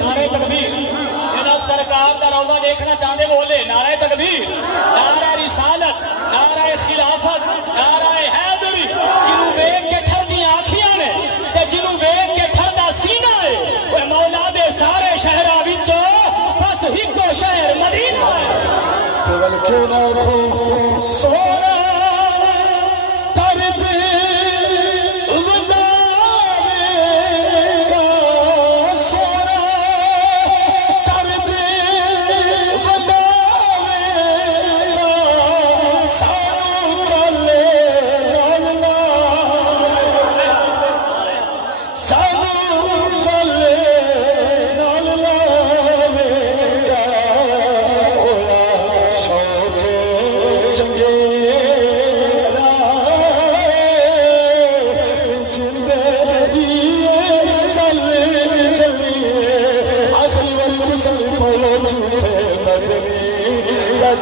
नारे तकबीर जरा सरकार का रौजा देखना चाहते बोले नारे तकबीर, नारा रिसालत, नारा खिलाफत, नारा हैदरी। जिन्हों वेख के ठरदी आखियां ने ते जिन्हों वेख के ठरदा सीना है वो मौला दे सारे शहरां विचों बस हिको शहर मदीना है। केवल क्यों ना रखो सोना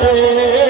Hey